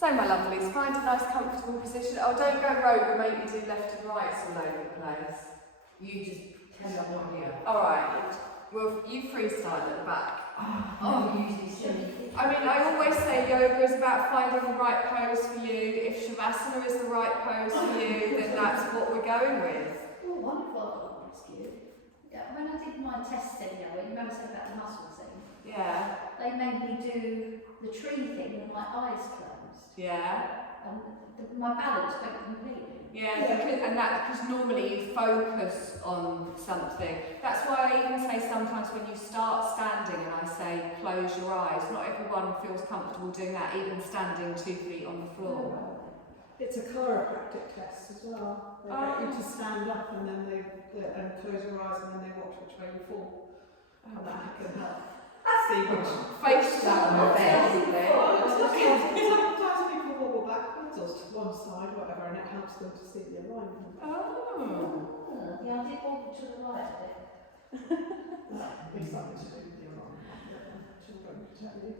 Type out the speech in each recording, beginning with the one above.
So my lovelies, find a nice comfortable position. Oh, don't go rogue and make me do left and right all over the place. You just carry on what here. Alright, well, you freestyle at the back. Oh, usually silly. I mean, I always say yoga is about finding the right pose for you. If Shavasana is the right pose for you, then that's what we're going with. Oh, wonderful. Oh, that's good. Yeah, when I did my test thing, you remember saying about the muscle thing? Yeah. They made me do the tree thing with my eyes closed. Yeah. And my balance went completely. Yeah, because normally you focus on something. That's why I even say sometimes when you start standing and I say close your eyes, not everyone feels comfortable doing that, even standing 2 feet on the floor. It's a chiropractic test as well. They get you to stand up and then they close your eyes and then they watch which way you fall. And that can help see which face down. Sometimes people wobble backwards or to one side, whatever, and it helps them to see the alignment. Oh. Yeah, I did wobble to the right a bit. That can be something to do with the alignment. Children can tell you.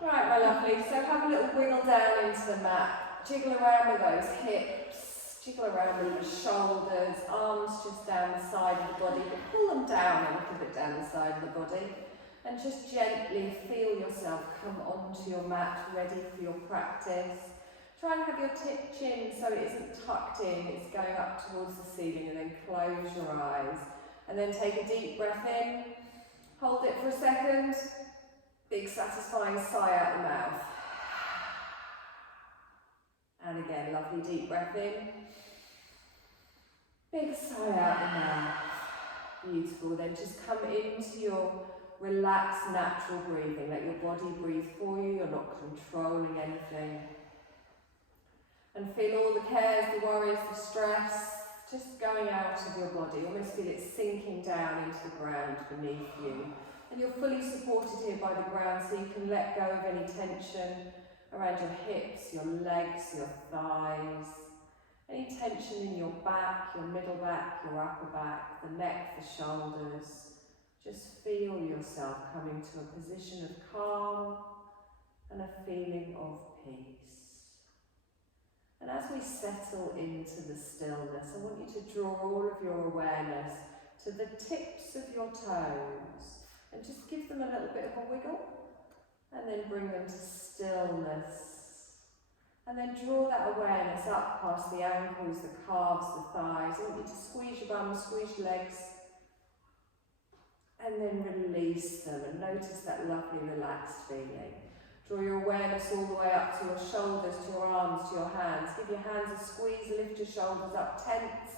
Right, my lovely, so have a little wiggle down into the mat. Jiggle around with those hips, jiggle around with the shoulders, arms just down the side of the body, but pull them down a little bit down the side of the body. And just gently feel yourself come onto your mat, ready for your practice. Try and have your chin so it isn't tucked in, it's going up towards the ceiling, and then close your eyes. And then take a deep breath in, hold it for a second, big satisfying sigh out the mouth. And again, lovely deep breath in, big sigh out the mouth. Beautiful, then just come into your relaxed natural breathing. Let your body breathe for you, you're not controlling anything. And feel all the cares, the worries, the stress, just going out of your body. Almost feel it sinking down into the ground beneath you. And you're fully supported here by the ground, so you can let go of any tension around your hips, your legs, your thighs. Any tension in your back, your middle back, your upper back, the neck, the shoulders. Just feel yourself coming to a position of calm and a feeling of peace. And as we settle into the stillness, I want you to draw all of your awareness to the tips of your toes and just give them a little bit of a wiggle and then bring them to stillness. And then draw that awareness up past the ankles, the calves, the thighs. I want you to squeeze your bum, squeeze your legs. And then release them and notice that lovely relaxed feeling. Draw your awareness all the way up to your shoulders, to your arms, to your hands. Give your hands a squeeze, lift your shoulders up, tense.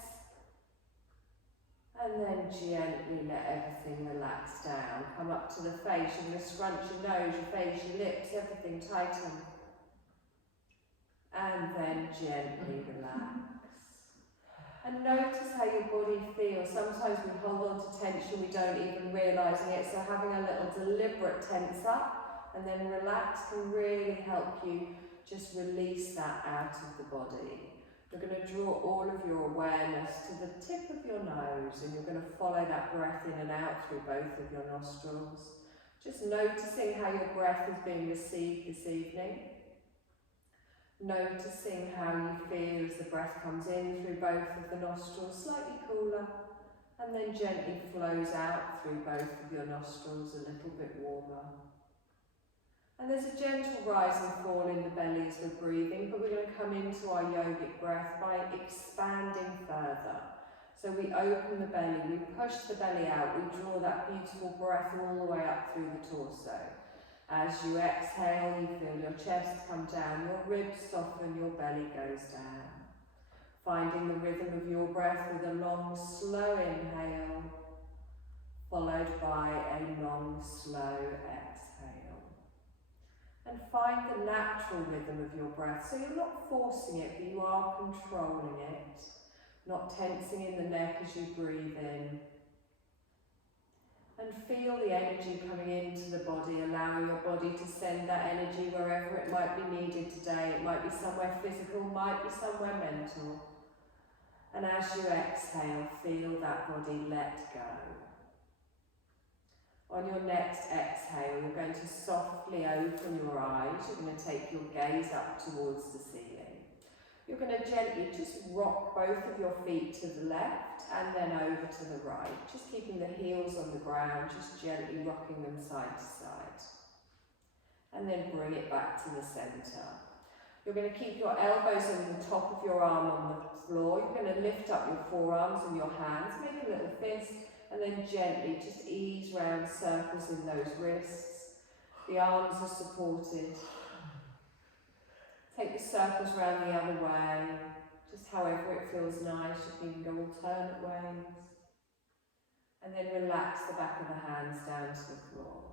And then gently let everything relax down. Come up to the face, you're going to scrunch your nose, your face, your lips, everything tighten. And then gently relax. And notice how your body feels. Sometimes we hold on to tension, we don't even realising it. So having a little deliberate tense up and then relax can really help you just release that out of the body. You're going to draw all of your awareness to the tip of your nose, and you're going to follow that breath in and out through both of your nostrils. Just noticing how your breath is being received this evening. Noticing how you feel as the breath comes in through both of the nostrils, slightly cooler, and then gently flows out through both of your nostrils, a little bit warmer. And there's a gentle rise and fall in the belly as we're breathing, but we're going to come into our yogic breath by expanding further. So we open the belly, we push the belly out, we draw that beautiful breath all the way up through the torso. As you exhale, you feel your chest come down, your ribs soften, your belly goes down. Finding the rhythm of your breath with a long, slow inhale, followed by a long, slow exhale. And find the natural rhythm of your breath. So you're not forcing it, but you are controlling it. Not tensing in the neck as you breathe in. And feel the energy coming into the body, allowing your body to send that energy wherever it might be needed today. It might be somewhere physical, might be somewhere mental. And as you exhale, feel that body let go. On your next exhale, you're going to softly open your eyes. thighs, you're going to take your gaze up towards the ceiling. You're going to gently just rock both of your feet to the left and then over to the right, just keeping the heels on the ground, just gently rocking them side to side. And then bring it back to the centre. You're going to keep your elbows on the top of your arm on the floor. You're going to lift up your forearms and your hands, make a little fist, and then gently just ease round circles in those wrists. The arms are supported. Take the circles round the other way, just however it feels nice. You can go alternate ways. And then relax the back of the hands down to the floor.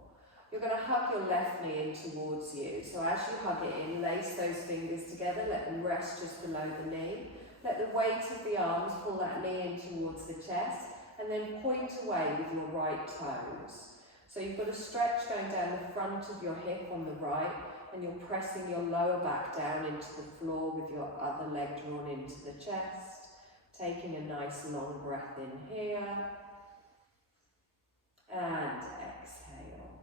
You're going to hug your left knee in towards you. So as you hug it in, lace those fingers together, let them rest just below the knee. Let the weight of the arms pull that knee in towards the chest, and then point away with your right toes. So you've got a stretch going down the front of your hip on the right, and you're pressing your lower back down into the floor with your other leg drawn into the chest. Taking a nice long breath in here. And exhale.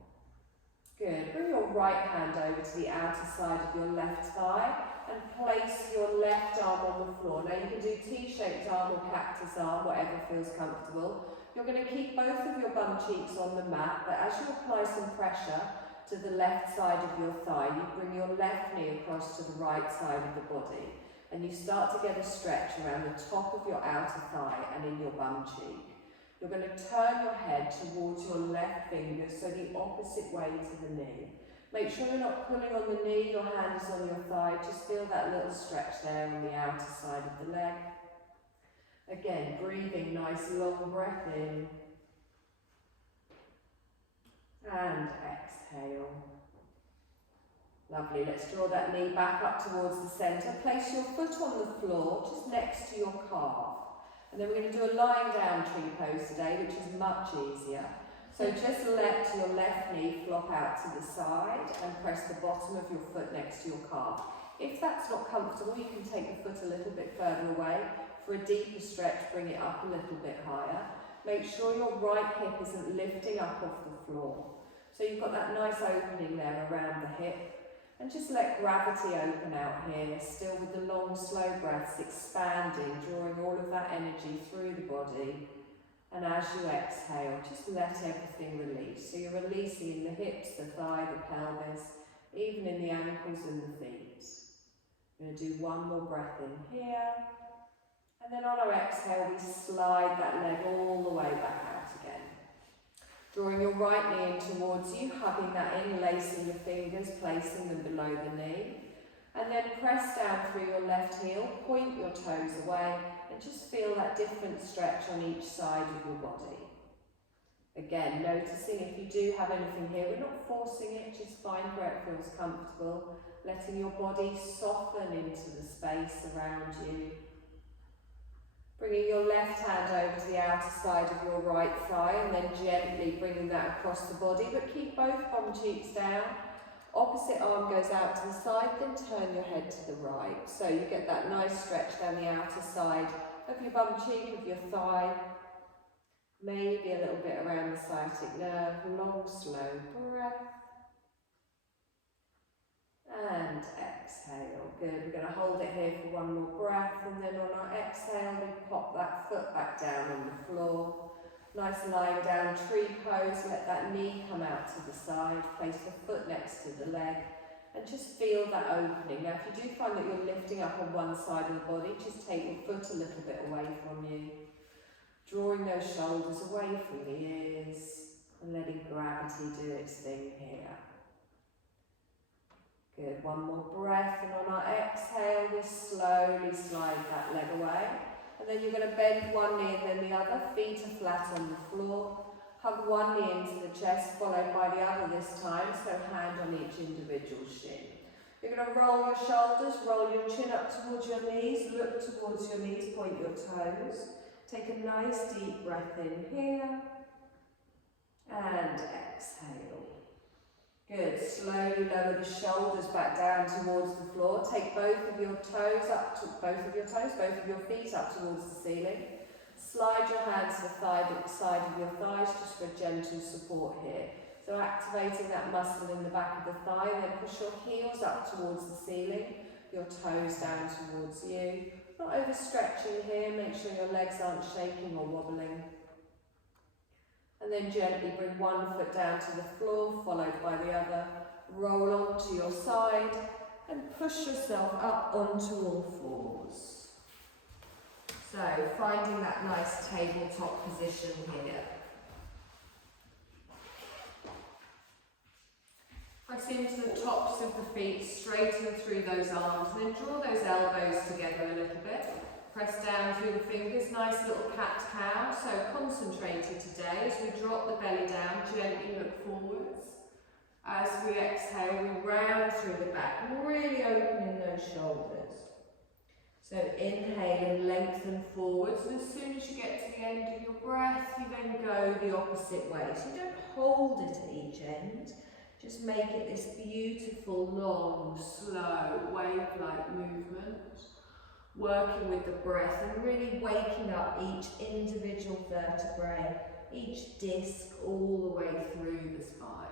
Good. Bring your right hand over to the outer side of your left thigh and place your left arm on the floor. Now you can do T-shaped arm or cactus arm, whatever feels comfortable. You're going to keep both of your bum cheeks on the mat, but as you apply some pressure to the left side of your thigh, you bring your left knee across to the right side of the body, and you start to get a stretch around the top of your outer thigh and in your bum cheek. You're going to turn your head towards your left finger, so the opposite way to the knee. Make sure you're not pulling on the knee, your hand is on your thigh, just feel that little stretch there on the outer side of the leg. Again, breathing, nice long breath in. And exhale. Lovely, let's draw that knee back up towards the centre. Place your foot on the floor, just next to your calf. And then we're going to do a lying down tree pose today, which is much easier. So just let your left knee flop out to the side and press the bottom of your foot next to your calf. If that's not comfortable, you can take the foot a little bit further away. For a deeper stretch, bring it up a little bit higher. Make sure your right hip isn't lifting up off the floor. So you've got that nice opening there around the hip. And just let gravity open out here, still with the long, slow breaths expanding, drawing all of that energy through the body. And as you exhale, just let everything release. So you're releasing in the hips, the thigh, the pelvis, even in the ankles and the feet. We're going to do one more breath in here. And then on our exhale, we slide that leg all the way back out again. Drawing your right knee in towards you, hugging that in, lacing your fingers, placing them below the knee. And then press down through your left heel, point your toes away, and just feel that different stretch on each side of your body. Again, noticing if you do have anything here, we're not forcing it, just find where it feels comfortable, letting your body soften into the space around you. Bringing your left hand over to the outer side of your right thigh and then gently bringing that across the body, but keep both bum cheeks down. Opposite arm goes out to the side, then turn your head to the right. So you get that nice stretch down the outer side of your bum cheek, of your thigh. Maybe a little bit around the sciatic nerve. Long, slow breath. And exhale. Good. We're going to hold it here for one more breath, and then on our exhale we pop that foot back down on the floor. Nice lying down tree pose. Let that knee come out to the side. Place the foot next to the leg and just feel that opening. Now if you do find that you're lifting up on one side of the body, just take your foot a little bit away from you. Drawing those shoulders away from the ears and letting gravity do its thing here. Good, one more breath, and on our exhale we slowly slide that leg away. And then you're going to bend one knee and then the other, feet are flat on the floor. Hug one knee into the chest, followed by the other this time, so hand on each individual shin. You're going to roll your shoulders, roll your chin up towards your knees, look towards your knees, point your toes. Take a nice deep breath in here, and exhale. Good, slowly lower the shoulders back down towards the floor. Take both of your toes up to both of your feet up towards the ceiling. Slide your hands to the side of your thighs just for gentle support here. So activating that muscle in the back of the thigh, then push your heels up towards the ceiling, your toes down towards you. Not overstretching here, make sure your legs aren't shaking or wobbling. And then gently bring one foot down to the floor, followed by the other. Roll onto your side and push yourself up onto all fours. So finding that nice tabletop position here. Press into the tops of the feet, straighten through those arms, and then draw those elbows together a little bit. Press down through the fingers, nice little cat-cow. So concentrated today as we drop the belly down, gently look forwards. As we exhale, we round through the back, really opening those shoulders. So inhale and lengthen forwards, and as soon as you get to the end of your breath, you then go the opposite way. So you don't hold it at each end. Just make it this beautiful, long, slow, wave-like movement. Working with the breath and really waking up each individual vertebrae, each disc all the way through the spine.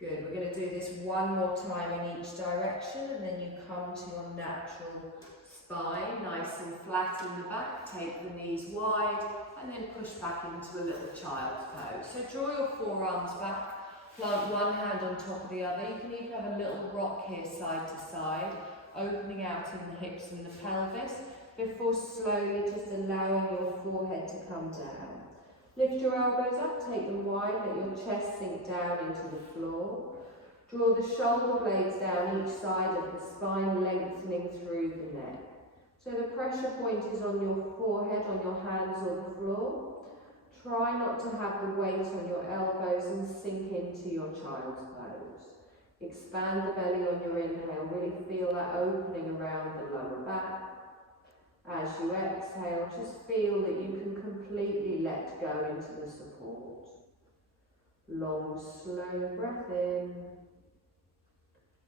Good, we're going to do this one more time in each direction, and then you come to your natural spine, nice and flat in the back. Take the knees wide and then push back into a little child's pose. So draw your forearms back, plant one hand on top of the other. You can even have a little rock here side to side, opening out in the hips and the pelvis, before slowly just allowing your forehead to come down. Lift your elbows up, take them wide, let your chest sink down into the floor. Draw the shoulder blades down each side of the spine, lengthening through the neck. So the pressure point is on your forehead, on your hands or the floor. Try not to have the weight on your elbows and sink into your child's pose. Expand the belly on your inhale, really feel that opening around the lower back. As you exhale, just feel that you can completely let go into the support. Long, slow breath in.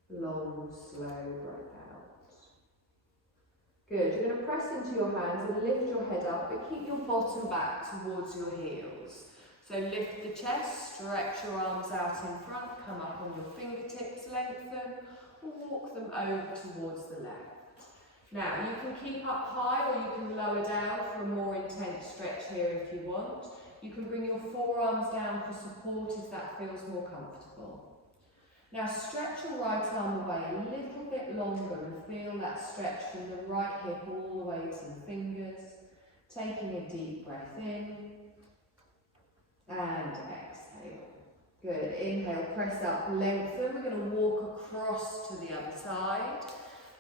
Long, slow breath out. Good, you're going to press into your hands and lift your head up, but keep your bottom back towards your heels. So lift the chest, stretch your arms out in front, come up on your fingertips, lengthen, or walk them over towards the left. Now, you can keep up high or you can lower down for a more intense stretch here if you want. You can bring your forearms down for support if that feels more comfortable. Now, stretch your right arm away a little bit longer and feel that stretch from the right hip all the way to the fingers. Taking a deep breath in and exhale. Good, inhale, press up, lengthen. We're going to walk across to the other side.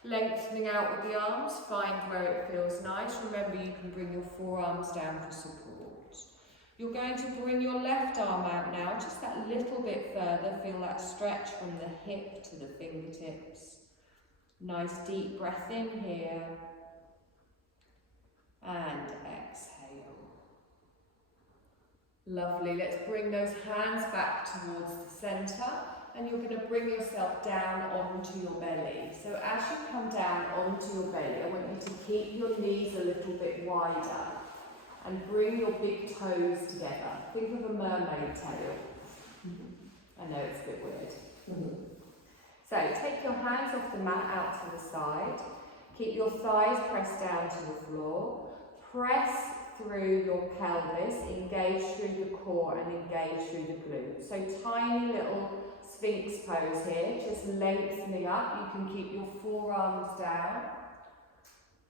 Lengthening out with the arms, find where it feels nice. Remember, you can bring your forearms down for support. You're going to bring your left arm out now, just that little bit further. Feel that stretch from the hip to the fingertips. Nice deep breath in here. And exhale. Lovely, let's bring those hands back towards the centre. And you're going to bring yourself down onto your belly. So as you come down onto your belly, I want you to keep your knees a little bit wider and bring your big toes together. Think of a mermaid tail. I know it's a bit weird. So take your hands off the mat out to the side. Keep your thighs pressed down to the floor. Press through your pelvis, engage through the core and engage through the glutes. So tiny little Sphinx pose here, just lengthening up. You can keep your forearms down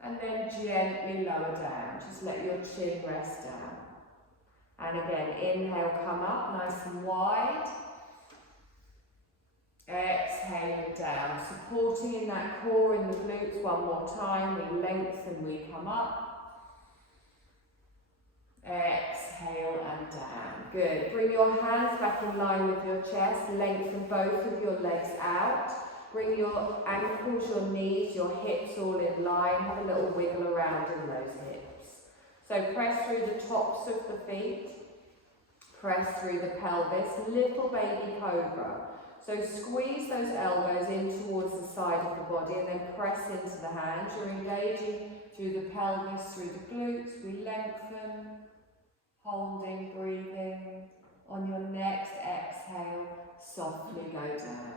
and then gently lower down. Just let your chin rest down. And again, inhale, come up nice and wide. Exhale down, supporting in that core in the glutes. One more time, we lengthen, we come up. Exhale and down. Good. Bring your hands back in line with your chest. Lengthen both of your legs out. Bring your ankles, your knees, your hips all in line. Have a little wiggle around in those hips. So press through the tops of the feet. Press through the pelvis. Little baby cobra. So squeeze those elbows in towards the side of the body and then press into the hands. You're engaging through the pelvis, through the glutes. We lengthen. Holding, breathing. On your next exhale, softly go down.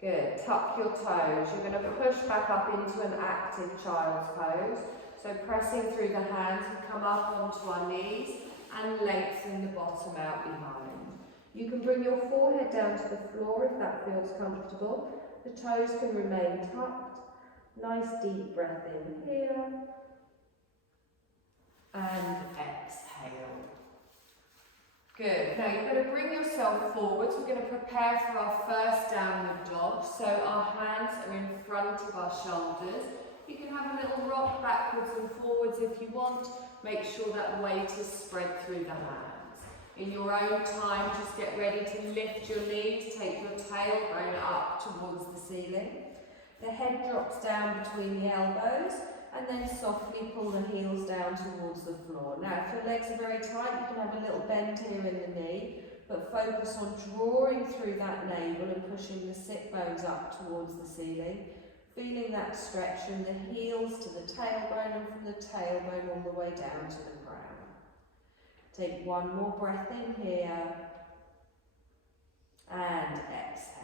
Good. Tuck your toes. You're going to push back up into an active child's pose. So pressing through the hands, we come up onto our knees and lengthen the bottom out behind. You can bring your forehead down to the floor if that feels comfortable. The toes can remain tucked. Nice deep breath in here. And exhale. Good. Now you're going to bring yourself forwards. We're going to prepare for our first downward dog. So our hands are in front of our shoulders. You can have a little rock backwards and forwards if you want. Make sure that weight is spread through the hands. In your own time, just get ready to lift your knees. Take your tailbone up towards the ceiling. The head drops down between the elbows. And then softly pull the heels down towards the floor. Now, if your legs are very tight, you can have a little bend here in the knee, but focus on drawing through that navel and pushing the sit bones up towards the ceiling. Feeling that stretch from the heels to the tailbone and from the tailbone all the way down to the ground. Take one more breath in here. And exhale.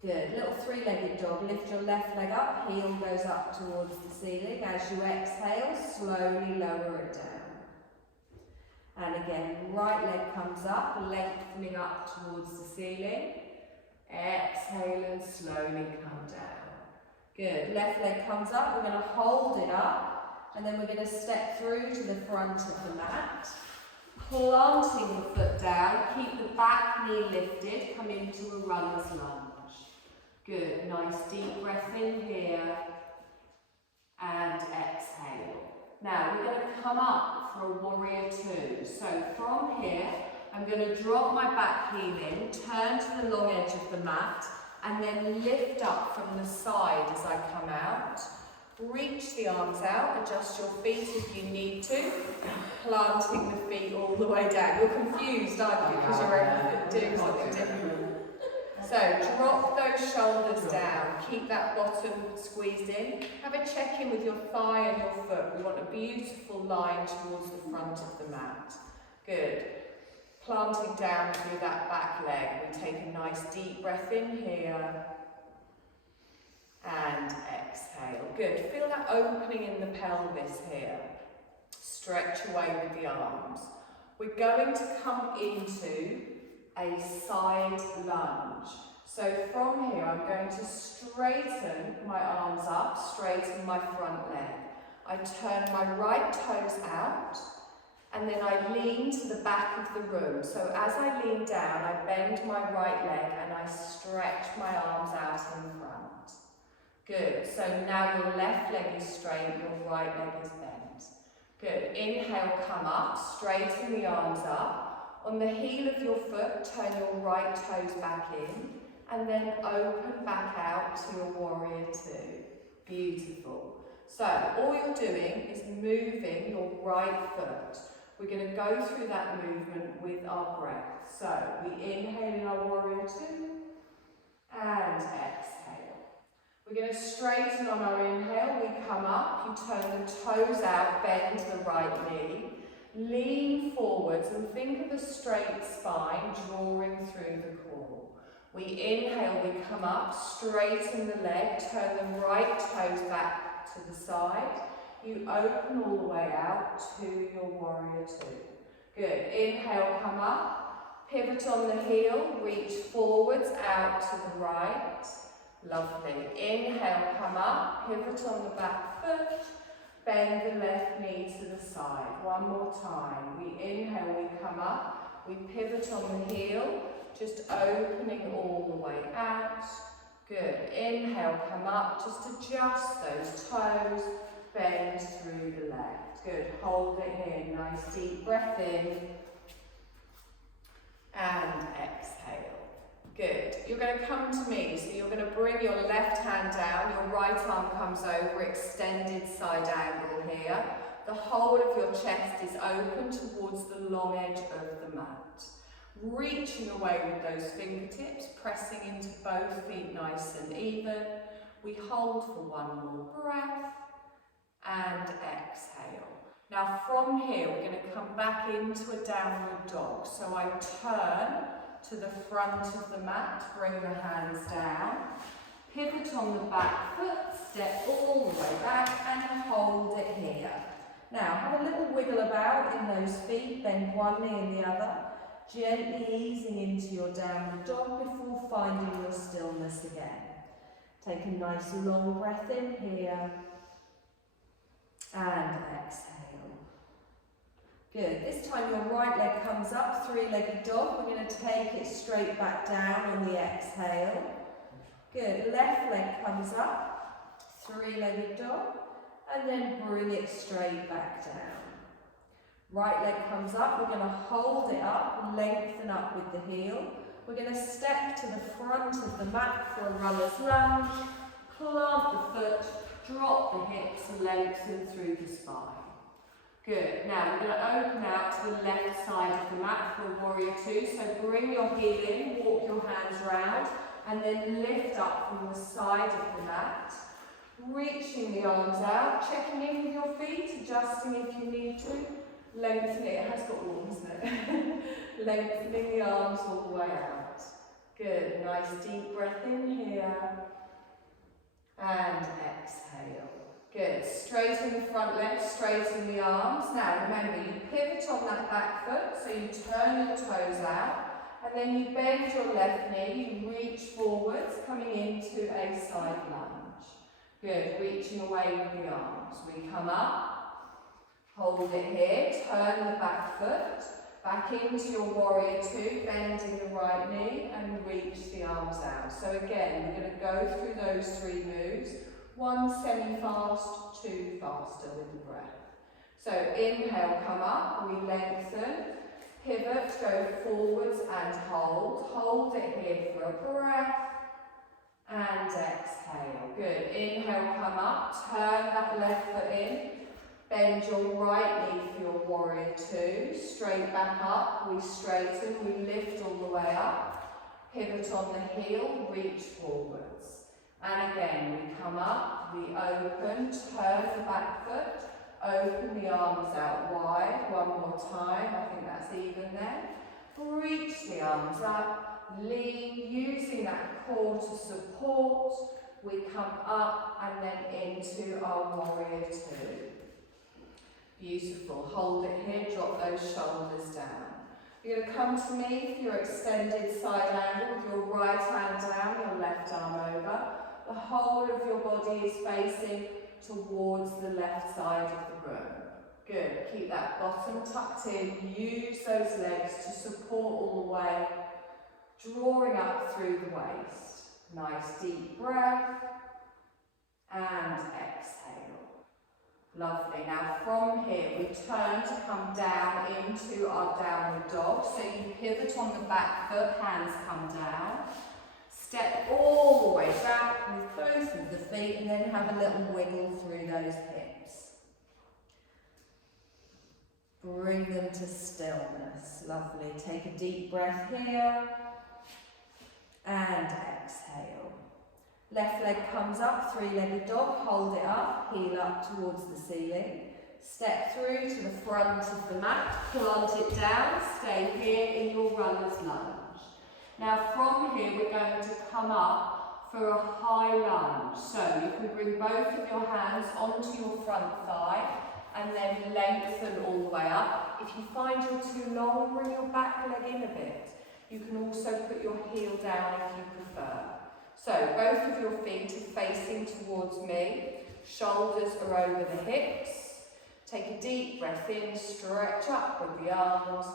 Good. Little three-legged dog. Lift your left leg up, heel goes up towards the ceiling. As you exhale, slowly lower it down. And again, right leg comes up, lengthening up towards the ceiling. Exhale and slowly come down. Good. Left leg comes up. We're going to hold it up, and then we're going to step through to the front of the mat. Planting the foot down, keep the back knee lifted, come into a runner's lunge. Good, nice deep breath in here and exhale. Now we're going to come up for a warrior two. So from here, I'm going to drop my back heel in, turn to the long edge of the mat, and then lift up from the side as I come out. Reach the arms out, adjust your feet if you need to, planting the feet all the way down. You're confused, aren't you, because you're doing something different. So drop those shoulders down, keep that bottom squeezed in. Have a check-in with your thigh and your foot. We want a beautiful line towards the front of the mat. Good. Planting down through that back leg. We take a nice deep breath in here. And exhale. Good. Feel that opening in the pelvis here. Stretch away with the arms. We're going to come into a side lunge. So from here, I'm going to straighten my arms up, straighten my front leg. I turn my right toes out, and then I lean to the back of the room. So as I lean down, I bend my right leg and I stretch my arms out in front. Good. So now your left leg is straight, your right leg is bent. Good. Inhale, come up, straighten the arms up. On the heel of your foot, turn your right toes back in, and then open back out to your warrior two. Beautiful. So all you're doing is moving your right foot. We're going to go through that movement with our breath. So we inhale in our warrior two, and exhale. We're going to straighten on our inhale. We come up, you turn the toes out, bend the right knee. Lean forwards and think of a straight spine drawing through the core. We inhale, we come up, straighten the leg, turn the right toes back to the side. You open all the way out to your warrior two. Good. Inhale, come up, pivot on the heel, reach forwards out to the right. Lovely. Inhale, come up, pivot on the back foot. Bend the left knee to the side. One more time. We inhale, we come up. We pivot on the heel, just opening all the way out. Good. Inhale, come up. Just adjust those toes. Bend through the left. Good. Hold it here. Nice deep breath in. And exhale. Good. You're going to come to me, so you're going to bring your left hand down, your right arm comes over, extended side angle here. The whole of your chest is open towards the long edge of the mat. Reaching away with those fingertips, pressing into both feet nice and even. We hold for one more breath and exhale. Now from here, we're going to come back into a downward dog. So I turn to the front of the mat, bring the hands down, pivot on the back foot, step all the way back and hold it here. Now have a little wiggle about in those feet, bend one knee and the other, gently easing into your downward dog before finding your stillness again. Take a nice long breath in here and exhale. Good. This time your right leg comes up, three-legged dog. We're going to take it straight back down on the exhale. Good. Left leg comes up, three-legged dog, and then bring it straight back down. Right leg comes up. We're going to hold it up, lengthen up with the heel. We're going to step to the front of the mat for a runner's lunge, plant the foot, drop the hips, lengthen through the spine. Good. Now we're going to open out to the left side of the mat for a warrior two. So bring your heel in, walk your hands round, and then lift up from the side of the mat. Reaching the arms out, checking in with your feet, adjusting if you need to. Lengthening, it has got warm, isn't it? Lengthening the arms all the way out. Good. Nice deep breath in here. And exhale. Good. Straighten the front leg, straighten the arms. Now remember, you pivot on that back foot, so you turn your toes out, and then you bend your left knee, you reach forwards, coming into a side lunge. Good. Reaching away with the arms. We come up, hold it here, turn the back foot, back into your warrior two, bending the right knee, and reach the arms out. So again, we're going to go through those three moves. One semi-fast, two faster with the breath. So inhale, come up, we lengthen, pivot, go forwards and hold. Hold it here for a breath and exhale. Good. Inhale, come up, turn that left foot in, bend your right knee for your warrior two, straight back up, we straighten, we lift all the way up, pivot on the heel, reach forwards. And again, we come up, we open, turn the back foot, open the arms out wide, one more time, I think that's even there. Reach the arms up, lean, using that core to support, we come up and then into our warrior two. Beautiful, hold it here, drop those shoulders down. You're going to come to me for your extended side angle with your right hand down, your left arm over. The whole of your body is facing towards the left side of the room. Good. Keep that bottom tucked in. Use those legs to support all the way, drawing up through the waist. Nice deep breath and exhale. Lovely. Now from here we turn to come down into our downward dog. So you pivot on the back foot, hands come down. Step all the way back with both of the feet and then have a little wiggle through those hips. Bring them to stillness. Lovely. Take a deep breath here and exhale. Left leg comes up, three-legged dog, hold it up, heel up towards the ceiling. Step through to the front of the mat, plant it down, stay here in your runner's lunge. Now from here we're going to come up for a high lunge. So you can bring both of your hands onto your front thigh and then lengthen all the way up. If you find you're too long, bring your back leg in a bit. You can also put your heel down if you prefer. So both of your feet are facing towards me, shoulders are over the hips. Take a deep breath in, stretch up with the arms,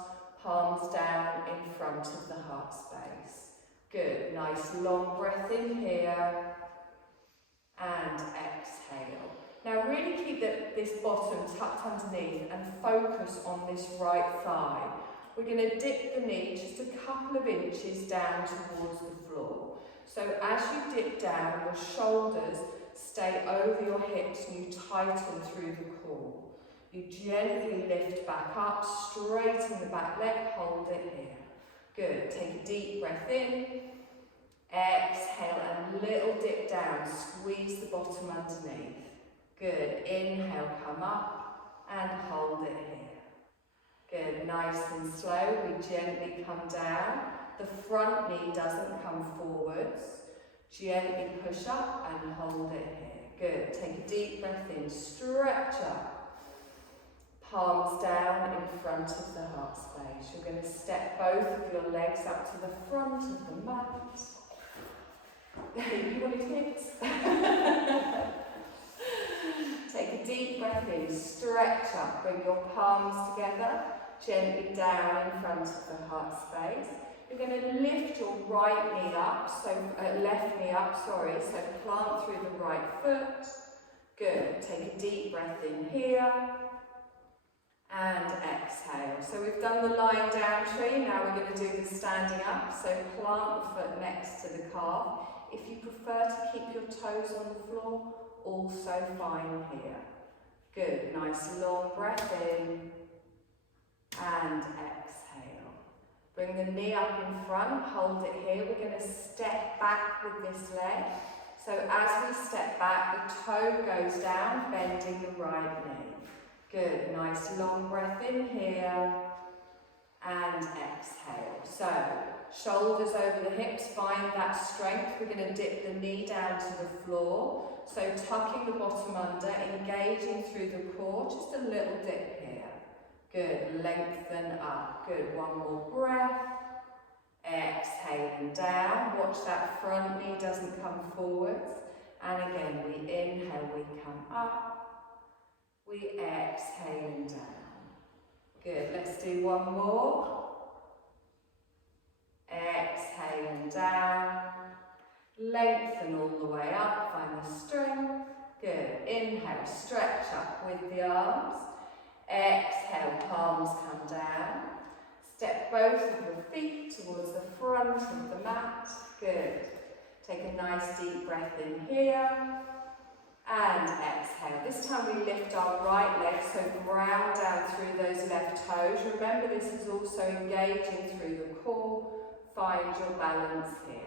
palms down in front of the heart space. Good, nice long breath in here and exhale. Now really keep this bottom tucked underneath and focus on this right thigh. We're going to dip the knee just a couple of inches down towards the floor. So as you dip down, your shoulders stay over your hips and you tighten through the core. You gently lift back up, straighten the back leg, hold it here. Good, take a deep breath in, exhale and little dip down, squeeze the bottom underneath. Good, inhale, come up and hold it here. Good, nice and slow, we gently come down. The front knee doesn't come forwards. Gently push up and hold it here. Good, take a deep breath in, stretch up. Palms down in front of the heart space. You're going to step both of your legs up to the front of the mat. You wanted hips? Take a deep breath in, stretch up, bring your palms together, gently down in front of the heart space. You're going to lift your right knee up, left knee up, so plant through the right foot. Good, take a deep breath in here, and exhale. So we've done the lying down tree, now we're going to do the standing up, so plant the foot next to the calf. If you prefer to keep your toes on the floor, also fine here. Good, nice long breath in, and exhale. Bring the knee up in front, hold it here. We're going to step back with this leg. So as we step back, the toe goes down, bending the right knee. Good, nice long breath in here, and exhale. So, shoulders over the hips, find that strength. We're going to dip the knee down to the floor. So tucking the bottom under, engaging through the core, just a little dip here. Good, lengthen up. Good, one more breath. Exhaling down. Watch that front knee doesn't come forwards. And again, we inhale, we come up. We exhale and down. Good, let's do one more. Exhale and down. Lengthen all the way up, find the strength. Good, inhale, stretch up with the arms. Exhale, palms come down. Step both of your feet towards the front of the mat. Good. Take a nice deep breath in here. And exhale. This time we lift our right leg, so ground down through those left toes. Remember, this is also engaging through the core. Find your balance here.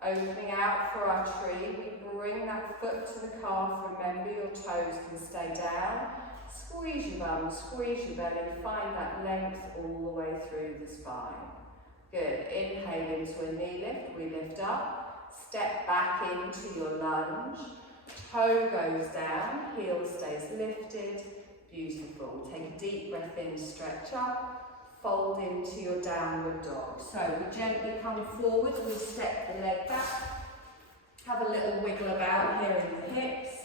Opening out for our tree, we bring that foot to the calf. Remember, your toes can stay down. Squeeze your bum, squeeze your belly. Find that length all the way through the spine. Good. Inhale into a knee lift. We lift up. Step back into your lunge. Toe goes down, heel stays lifted. Beautiful. Take a deep breath in, stretch up. Fold into your downward dog. So we gently come forward, we step the leg back. Have a little wiggle about here in the hips.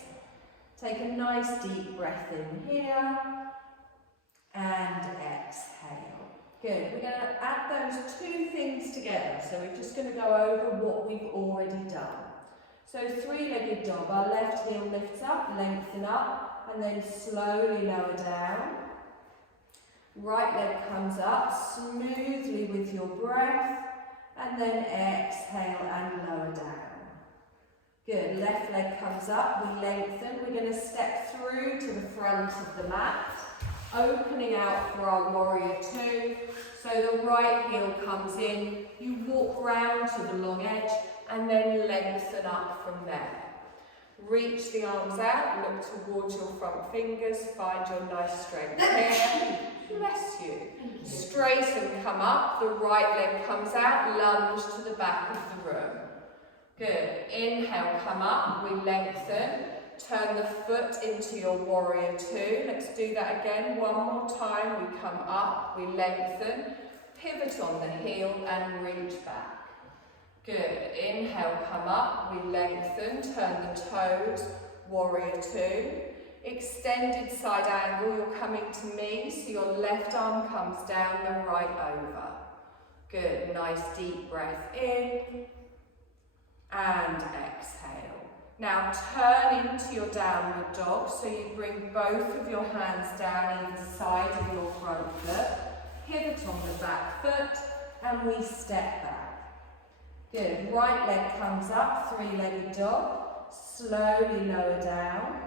Take a nice deep breath in here. And exhale. Good. We're going to add those two things together. So we're just going to go over what we've already done. So three-legged dog, our left heel lifts up, lengthen up, and then slowly lower down. Right leg comes up, smoothly with your breath, and then exhale and lower down. Good, left leg comes up, we lengthen, we're going to step through to the front of the mat, opening out for our warrior two. So the right heel comes in, you walk round to the long edge, and then lengthen up from there. Reach the arms out, look towards your front fingers, find your nice strength here. Bless you. Straighten, come up, the right leg comes out, lunge to the back of the room. Good. Inhale, come up, we lengthen. Turn the foot into your warrior two. Let's do that again. One more time. We come up, we lengthen. Pivot on the heel and reach back. Good. Inhale, come up, we lengthen, turn the toes, warrior two. Extended side angle, you're coming to me, so your left arm comes down, the right over. Good, nice deep breath in, and exhale. Now turn into your downward dog, so you bring both of your hands down either side of your front foot, pivot on the back foot, and we step back. Good, right leg comes up, three-legged dog, slowly lower down.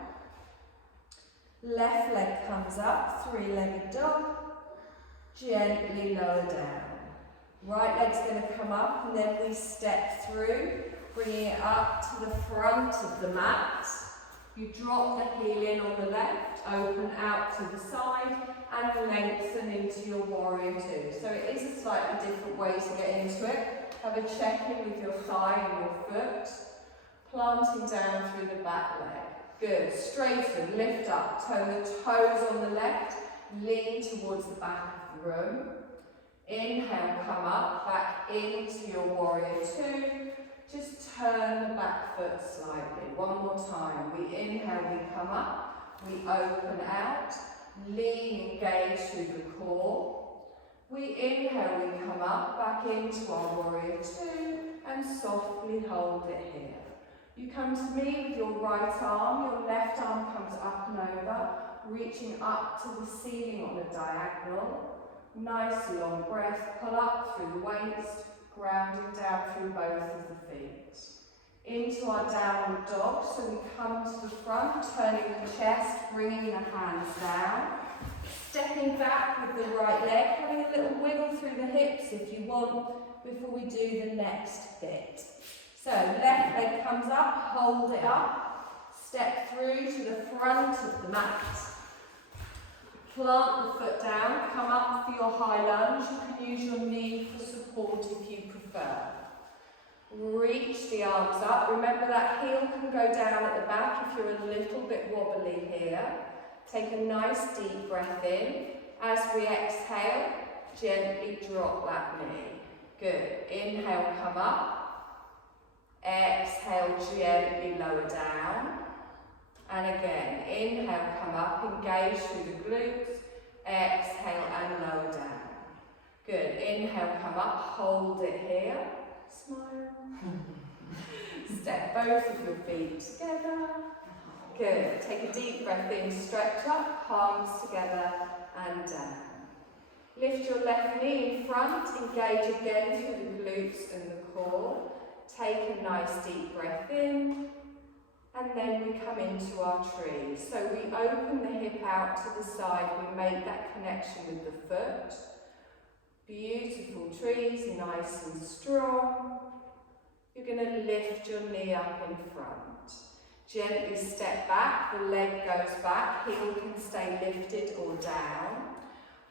Left leg comes up, three-legged dog, gently lower down. Right leg's going to come up and then we step through, bringing it up to the front of the mat. You drop the heel in on the left, open out to the side, and lengthen into your warrior two. So it is a slightly different way to get into it. Have a check-in with your thigh and your foot. Planting down through the back leg. Good. Straighten, lift up, turn the toes on the left, lean towards the back of the room. Inhale, come up, back into your warrior two. Just turn the back foot slightly. One more time. We inhale, we come up, we open out, lean, engage through the core. We inhale, we come up, back into our warrior two, and softly hold it here. You come to me with your right arm, your left arm comes up and over, reaching up to the ceiling on a diagonal. Nice long breath, pull up through the waist, grounding down through both of the feet. Into our downward dog, so we come to the front, turning the chest, bringing the hands down. Stepping back with the right leg, having a little wiggle through the hips if you want, before we do the next bit. So, left leg comes up, hold it up, step through to the front of the mat. Plant the foot down, come up for your high lunge. You can use your knee for support if you prefer. Reach the arms up. Remember that heel can go down at the back if you're a little bit wobbly here. Take a nice deep breath in. As we exhale, gently drop that knee. Good. Inhale, come up. Exhale, gently lower down. And again, inhale, come up, engage through the glutes. Exhale and lower down. Good. Inhale, come up, hold it here. Smile. Step both of your feet together. Good. Take a deep breath in, stretch up, palms together and down. Lift your left knee in front, engage again through the glutes and the core. Take a nice deep breath in, and then we come into our tree. So we open the hip out to the side, we make that connection with the foot. Beautiful trees, nice and strong. You're going to lift your knee up in front. Gently step back, the leg goes back, heel can stay lifted or down.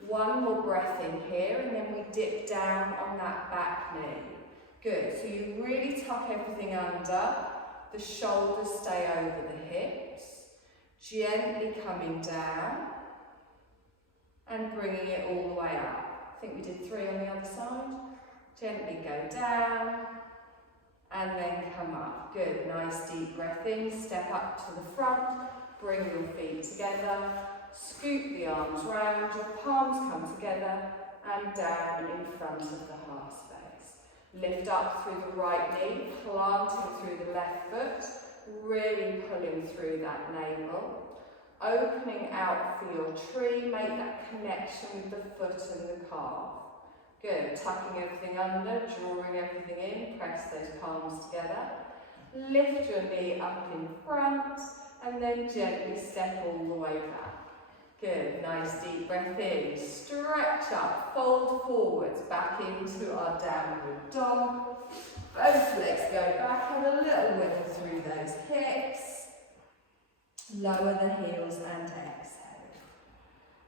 One more breath in here, and then we dip down on that back knee. Good, so you really tuck everything under, the shoulders stay over the hips, gently coming down and bringing it all the way up. I think we did 3 on the other side. Gently go down and then come up. Good, nice deep breath in, step up to the front, bring your feet together, scoop the arms round, your palms come together and down in front of the heart space. Lift up through the right knee, planting through the left foot, really pulling through that navel. Opening out for your tree, make that connection with the foot and the calf. Good, tucking everything under, drawing everything in, press those palms together. Lift your knee up in front, and then gently step all the way back. Good, nice deep breath in, stretch up, fold forwards, back into our downward dog. Both legs go back, have a little wiggle through those hips. Lower the heels and exhale.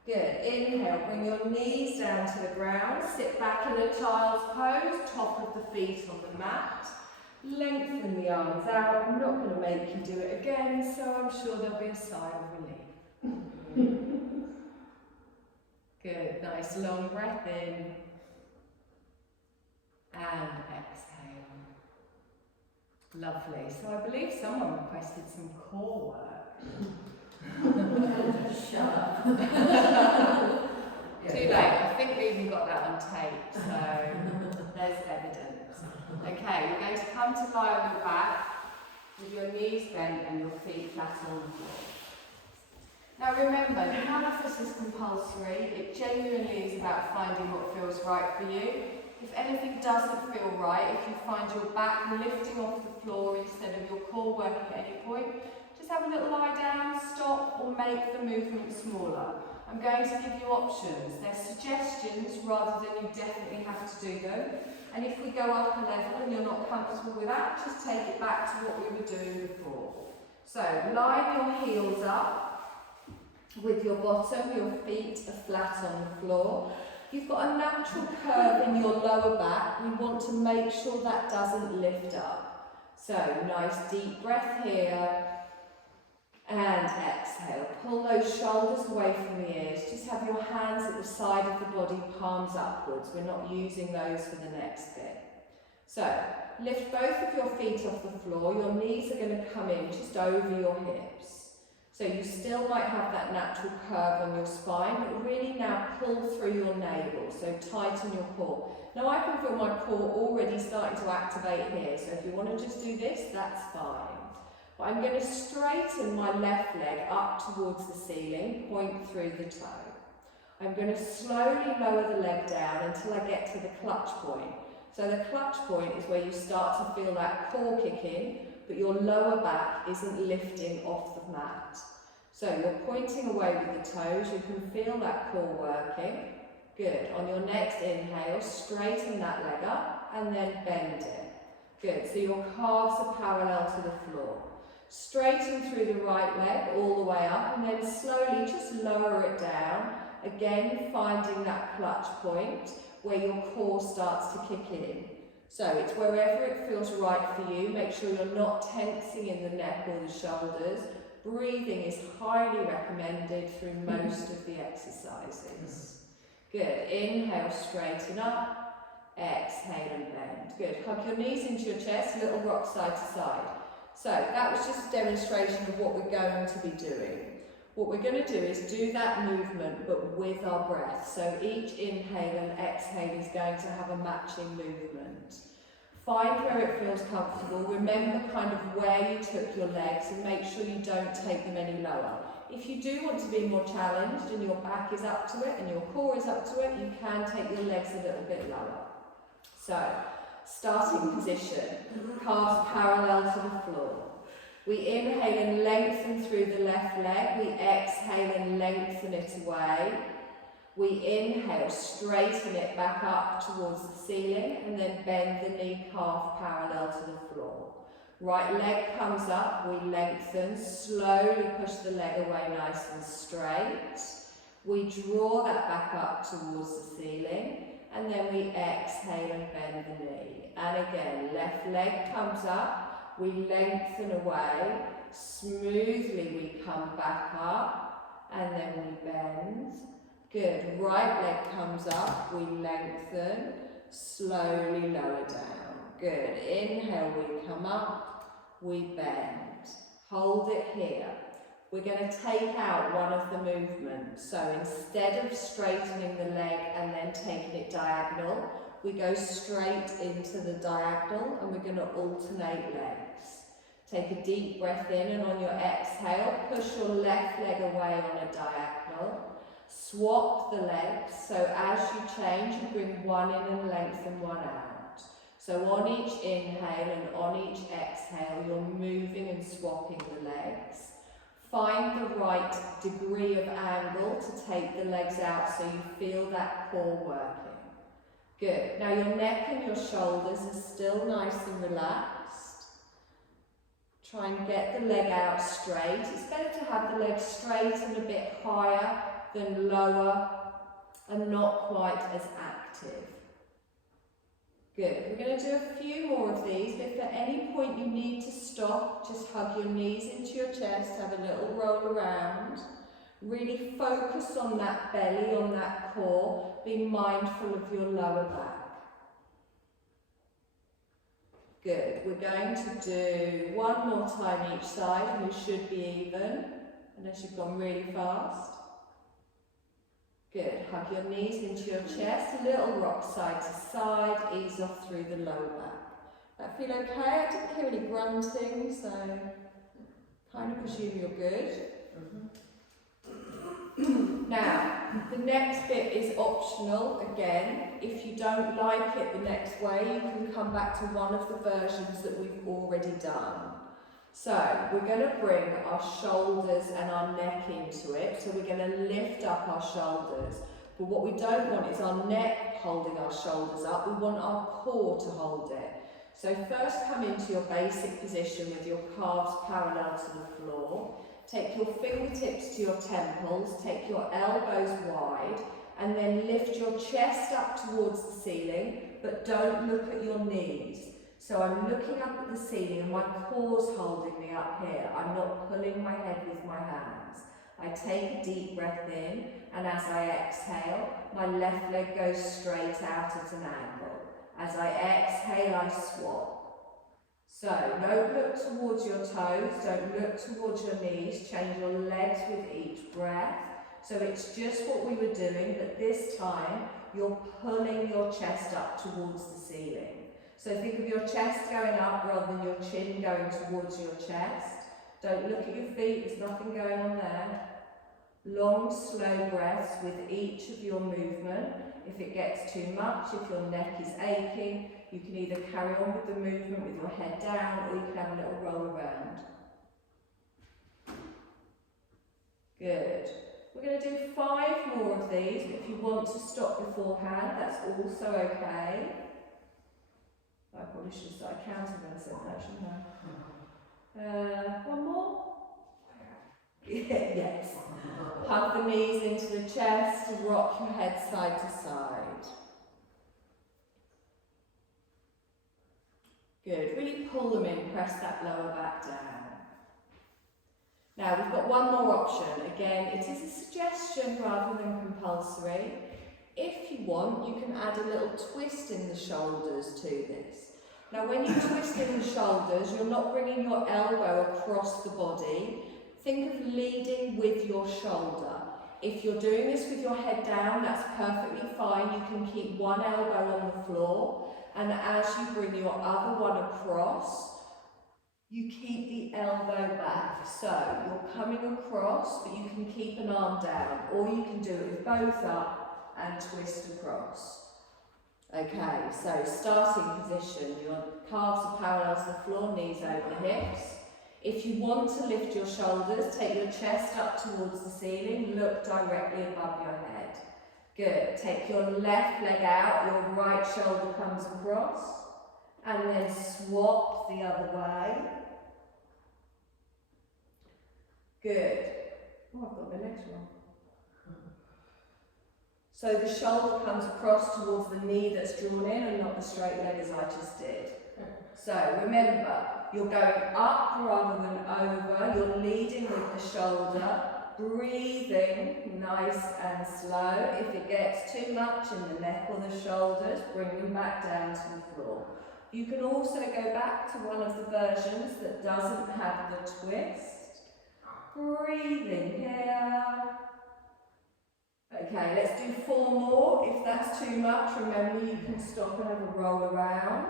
Good, inhale, bring your knees down to the ground, sit back in a child's pose, top of the feet on the mat. Lengthen the arms out, I'm not going to make you do it again, so I'm sure there'll be a sigh of relief. Good, nice long breath in and exhale. Lovely. So I believe someone requested some core work. Shut up. Too late. I think we even got that on tape, so there's evidence. Okay, we're going to come to lie on your back with your knees bent and your feet flat on the floor. Now remember, none of this is compulsory. It genuinely is about finding what feels right for you. If anything doesn't feel right, if you find your back lifting off the floor instead of your core working at any point, just have a little lie down, stop, or make the movement smaller. I'm going to give you options. They're suggestions rather than you definitely have to do them. And if we go up a level and you're not comfortable with that, just take it back to what we were doing before. So line your heels up with your bottom, your feet are flat on the floor. You've got a natural curve in your lower back. We want to make sure that doesn't lift up. So nice deep breath here. And exhale. Pull those shoulders away from the ears. Just have your hands at the side of the body, palms upwards. We're not using those for the next bit. So lift both of your feet off the floor. Your knees are going to come in just over your hips. So you still might have that natural curve on your spine, but really now pull through your navel. So tighten your core. Now I can feel my core already starting to activate here. So if you want to just do this, that's fine. But I'm going to straighten my left leg up towards the ceiling, point through the toe. I'm going to slowly lower the leg down until I get to the clutch point. So the clutch point is where you start to feel that core kick in, but your lower back isn't lifting off the mat. So you're pointing away with the toes, you can feel that core working. Good. On your next inhale, straighten that leg up and then bend it. Good. So your calves are parallel to the floor. Straighten through the right leg all the way up and then slowly just lower it down. Again, finding that clutch point where your core starts to kick in. So it's wherever it feels right for you. Make sure you're not tensing in the neck or the shoulders. Breathing is highly recommended through most of the exercises. Good. Inhale, straighten up. Exhale and bend. Good. Hug your knees into your chest, little rock side to side. So that was just a demonstration of what we're going to be doing. What we're going to do is do that movement but with our breath. So each inhale and exhale is going to have a matching movement. Find where it feels comfortable. Remember kind of where you took your legs and make sure you don't take them any lower. If you do want to be more challenged and your back is up to it and your core is up to it, you can take your legs a little bit lower. So starting position, calves parallel to the floor. We inhale and lengthen through the left leg. We exhale and lengthen it away. We inhale, straighten it back up towards the ceiling and then bend the knee calf parallel to the floor. Right leg comes up, we lengthen, slowly push the leg away nice and straight. We draw that back up towards the ceiling. And then we exhale and bend the knee. And again, left leg comes up, we lengthen away, smoothly we come back up, and then we bend. Good, right leg comes up, we lengthen, slowly lower down. Good, inhale, we come up, we bend. Hold it here. We're going to take out one of the movements. So instead of straightening the leg and then taking it diagonal, we go straight into the diagonal and we're going to alternate legs. Take a deep breath in and on your exhale, push your left leg away on a diagonal. Swap the legs, so as you change, you bring one in and lengthen one out. So on each inhale and on each exhale, you're moving and swapping the legs. Find the right degree of angle to take the legs out so you feel that core working. Good. Now your neck and your shoulders are still nice and relaxed. Try and get the leg out straight. It's better to have the leg straight and a bit higher than lower and not quite as active. Good. We're going to do a few more of these, but if at any point you need to stop, just hug your knees into your chest, have a little roll around. Really focus on that belly, on that core. Be mindful of your lower back. Good. We're going to do one more time each side, and we should be even, unless you've gone really fast. Good. Hug your knees into your chest, a little rock side to side, ease off through the lower back. That feel okay? I didn't hear any grunting, so kind of presume you're good. Now, the next bit is optional again. If you don't like it the next way, you can come back to one of the versions that we've already done. So we're going to bring our shoulders and our neck into it. So we're going to lift up our shoulders. But what we don't want is our neck holding our shoulders up. We want our core to hold it. So first come into your basic position with your calves parallel to the floor. Take your fingertips to your temples, take your elbows wide, and then lift your chest up towards the ceiling, but don't look at your knees. So I'm looking up at the ceiling and my core's holding me up here. I'm not pulling my head with my hands. I take a deep breath in, and as I exhale, my left leg goes straight out at an angle. As I exhale, I swap. So don't look towards your toes, don't look towards your knees, change your legs with each breath. So it's just what we were doing, but this time you're pulling your chest up towards the ceiling. So think of your chest going up rather than your chin going towards your chest. Don't look at your feet, there's nothing going on there. Long, slow breaths with each of your movement. If it gets too much, if your neck is aching, you can either carry on with the movement with your head down, or you can have a little roll around. Good. We're going to do 5 more of these, but if you want to stop beforehand, that's also okay. I probably should have started counting when I said that, shouldn't I? 1 more? Yes. Hug the knees into the chest, rock your head side to side. Good. Really pull them in, press that lower back down. Now we've got one more option. Again, it is a suggestion rather than compulsory. If you want, you can add a little twist in the shoulders to this. Now when you twist in the shoulders, you're not bringing your elbow across the body. Think of leading with your shoulder. If you're doing this with your head down, that's perfectly fine. You can keep one elbow on the floor, and as you bring your other one across, you keep the elbow back. So you're coming across, but you can keep an arm down, or you can do it with both up and twist across. Okay, so starting position, your calves are parallel to the floor, knees over the hips. If you want to lift your shoulders, take your chest up towards the ceiling, look directly above your head. Good. Take your left leg out, your right shoulder comes across, and then swap the other way. Good. Oh, I've got my legs wrong. So the shoulder comes across towards the knee that's drawn in and not the straight leg as I just did. So remember, you're going up rather than over, you're leading with the shoulder, breathing nice and slow. If it gets too much in the neck or the shoulders, bring them back down to the floor. You can also go back to one of the versions that doesn't have the twist. Breathing here. Okay, let's do 4 more. If that's too much, remember you can stop and have a roll around.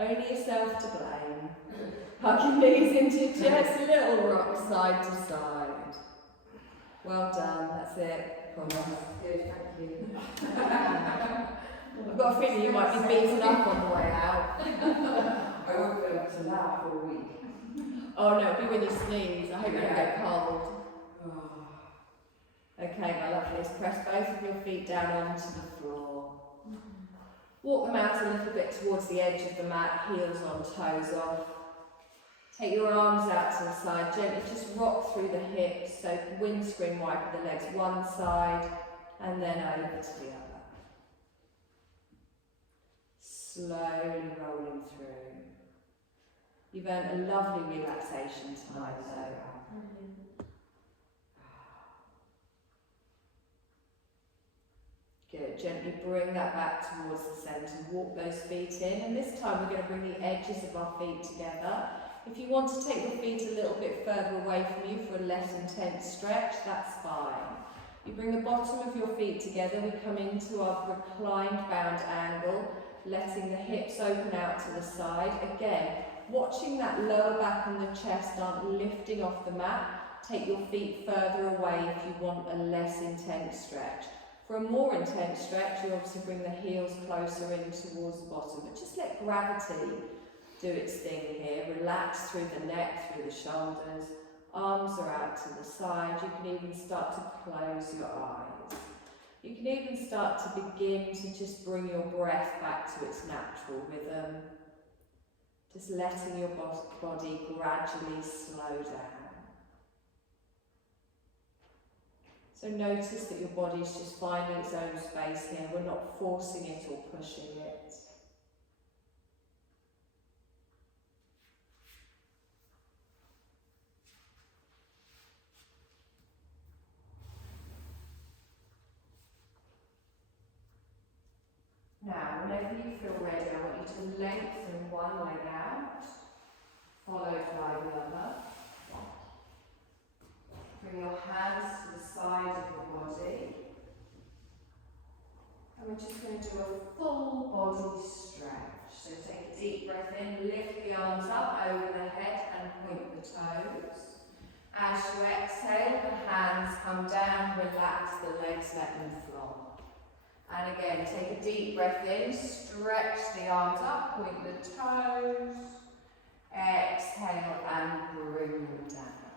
Only yourself to blame. Hug your knees into your chest, little rock side to side. Well done, that's it. Promise. Good, thank you. I've got a feeling you might be beaten up on the way out. I won't be able to laugh for a week. Oh no, it'll be when you sneeze. I hope you don't get cold. Oh. Okay, my lovelies, press both of your feet down onto the floor. Walk them out a little bit towards the edge of the mat, heels on, toes off. Take your arms out to the side, gently just rock through the hips, so windscreen wiper the legs one side and then over to the other. Slowly rolling through. You've earned a lovely relaxation tonight though. Good, gently bring that back towards the centre, walk those feet in, and this time we're going to bring the edges of our feet together. If you want to take your feet a little bit further away from you for a less intense stretch, that's fine. You bring the bottom of your feet together, we come into our reclined bound angle, letting the hips open out to the side. Again, watching that lower back and the chest aren't lifting off the mat. Take your feet further away if you want a less intense stretch. For a more intense stretch, you obviously bring the heels closer in towards the bottom, but just let gravity do its thing here. Relax through the neck, through the shoulders. Arms are out to the side. You can even start to close your eyes. You can even start to begin to just bring your breath back to its natural rhythm. Just letting your body gradually slow down. So notice that your body's just finding its own space here. We're not forcing it or pushing it. Now, whenever you feel ready, I want you to lengthen one leg out, followed by the other. Bring your hands to the side of your body. And we're just going to do a full body stretch. So take a deep breath in, lift the arms up over the head and point the toes. As you exhale, the hands come down, relax the legs, let them flop. And again, take a deep breath in, stretch the arms up, point the toes, exhale and bring them down.